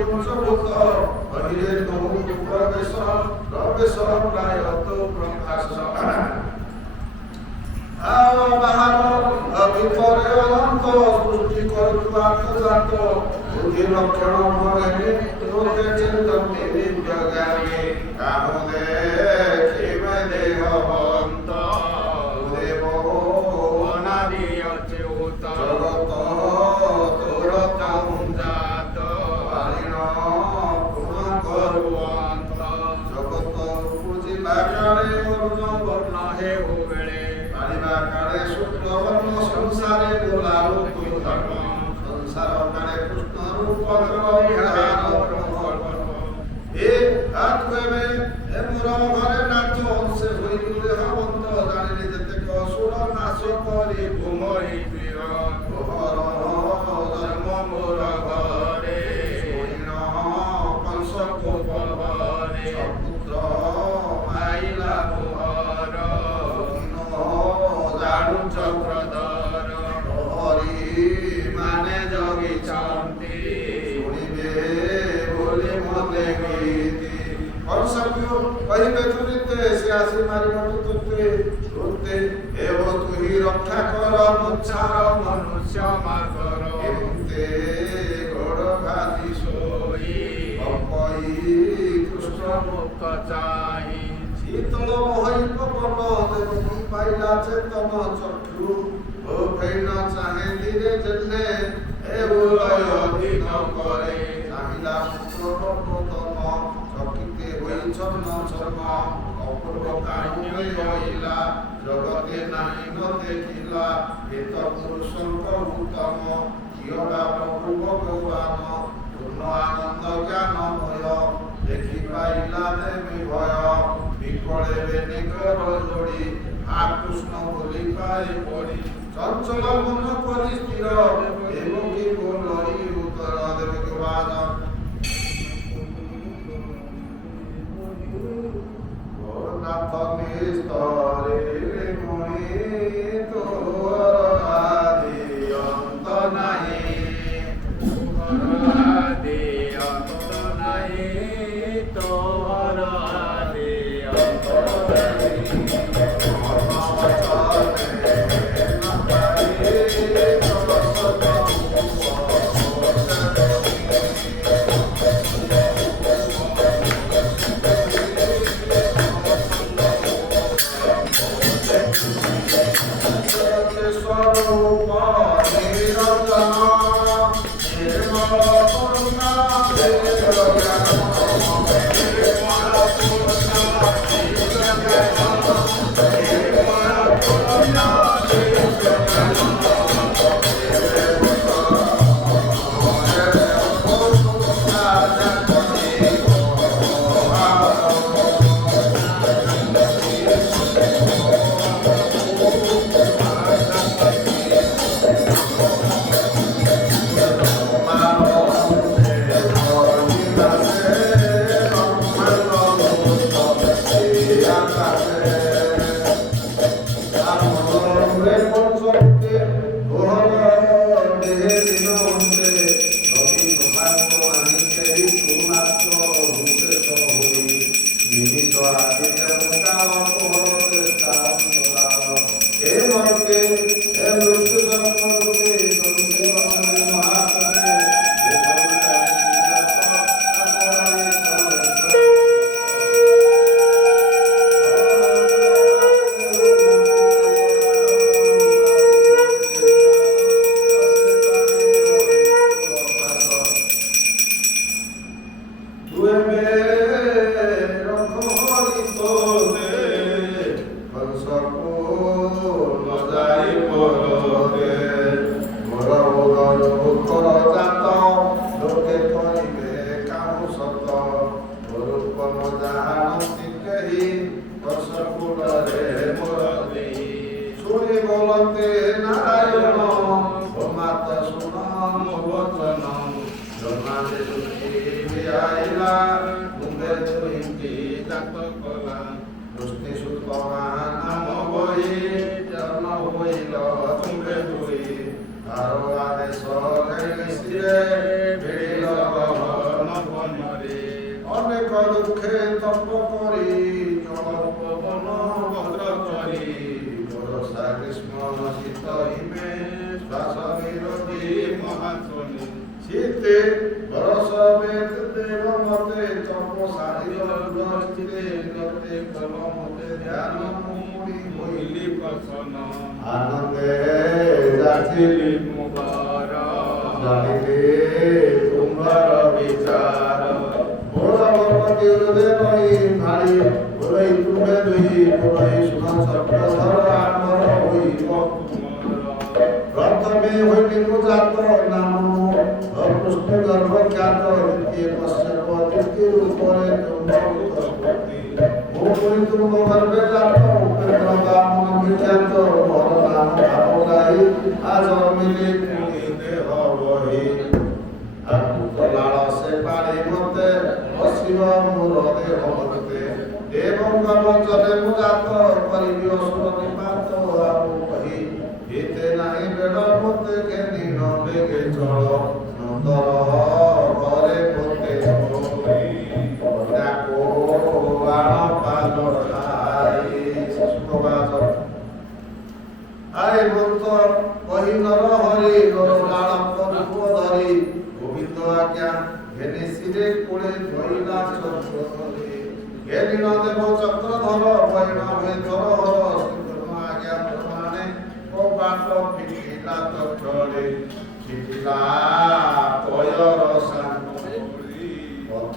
পঞ্চভূত হরিরে নমো প্রবেশ প্রবেশ প্রায়ত প্রকাশ বাহার বিপরে অনন্ত সৃষ্টি করুয়া জাত বুদ্ধি লক্ষণ মনে তোকে চিন্তনে দিব্য জ্ঞানে কামদে খেমে দেহবন্ত দেব অনাদি অচ্যুত জগত তোর তামুজাত হরিণ গুণ করুবন্ত জগত বুঝিবা কালে বর্ণ বর্ণ হে উবেলে পারিবা কালে শুক্ল বর্ণ সংসারে গোলাল তুই ধর্ম সংসার কালে কৃষ্ণ রূপ বিহার হে আত্মবে হে মোর ঘরে নাচ অংশে হইলে হবন্ত জানিলে যেতে কসুর নাশ করি ঘুমরি প্রিয় ঘর ধর্ম মোর ঘরে হরিণ কংস কোপরে পুত্র মাইলা মোহর জানু চক্রধর হরি মানে জগিছন্তি শুনিবে বলে মতে গীতি কংসকে কহিবে তুলিতে সে আসি মারিব তুতে তুতে এব তুই রক্ষা কর মুচ্ছার মনুষ্য মাকর এতে গড় ঘাতি সোই অপই কৃষ্ণ মুক্ত চাহি শীতল মহৈ পবন দেবী পাইলা চেতন চক্ষু ও ফেন চাহে ধীরে জন্যে এ উদয় দিন করে চাহিলা পুত্র প্রতন চকিতে হই ছন্ন ছন্ন অপূর্ব কাহিনী হইলা জগতে নাই ন দেখিলা এত পুরুষঙ্ক উত্তম কিয়বা প্রভু ভগবান পূর্ণ আনন্দ জ্ঞান ভয় দেখি পাইলা দেবী ভয় বিকলে বেনিকর জড়ি আর কৃষ্ণ বলি পাই পড়ি চঞ্চল মন করি স্থির এবং কি বলি উত্তর দেবে বাদ নাথ নিস্তরে মুনি তোর আদি অন্ত নাই আদি অন্ত নাই তোর আদি অন্ত নাই দুঃখে তপ করি জগৎপবন ভদ্রচরি বরসা গ্রীষ্ম শীত হিমে শ্বাস বিরোধী মহাচলি শীতে বরস বেদ দেব মতে তপসারি চিতে গতে কলমতে ধ্যান মুনি হইলি প্রসন্ন আনন্দে যাচিলি মুবার জানিলে তোমার বিচার বড় বড় নই ভারী বড়ই তুমি দুই বড়ই সুনা সর্বধর আমর হইব প্রথমে হইলি মুজাত নাম কৃষ্ণ গর্ভ খ্যাত দ্বিতীয় পশ্চাৎ দ্বিতীয় উপরে তুমপতি মুকুরি তুম গর্ভে জাত উপেন্দ্র দাম বিখ্যাত বড় নাম ভাবগাই আজ মিলে পুনি দেহ বহি লাল সে পারি মতে অশিব মূর দেহ মতে এবং গর্ভচরে মুজাত করিবি অসুর নিপাত আপু কহি হিতে নাই বেড় মতে কেনি নবেগে চল নন্দর ঘরে মতে ডাকো বাণ পাল খাই সুপ্রভাত আরে বন্ত কহি নর হরি নর লাল রূপ ধরি গোবিন্দ আজ্ঞা ঘেনে শিরে কোড়ে ধরিলা চক্রধরে ঘেনি ন দেব চক্রধর বৈণবে ধর শ্রীধর্ম আজ্ঞা প্রমাণে কপাট ফিটিলা তক্ষরে ফিটিলা পয়র সাঙ্গরি পথ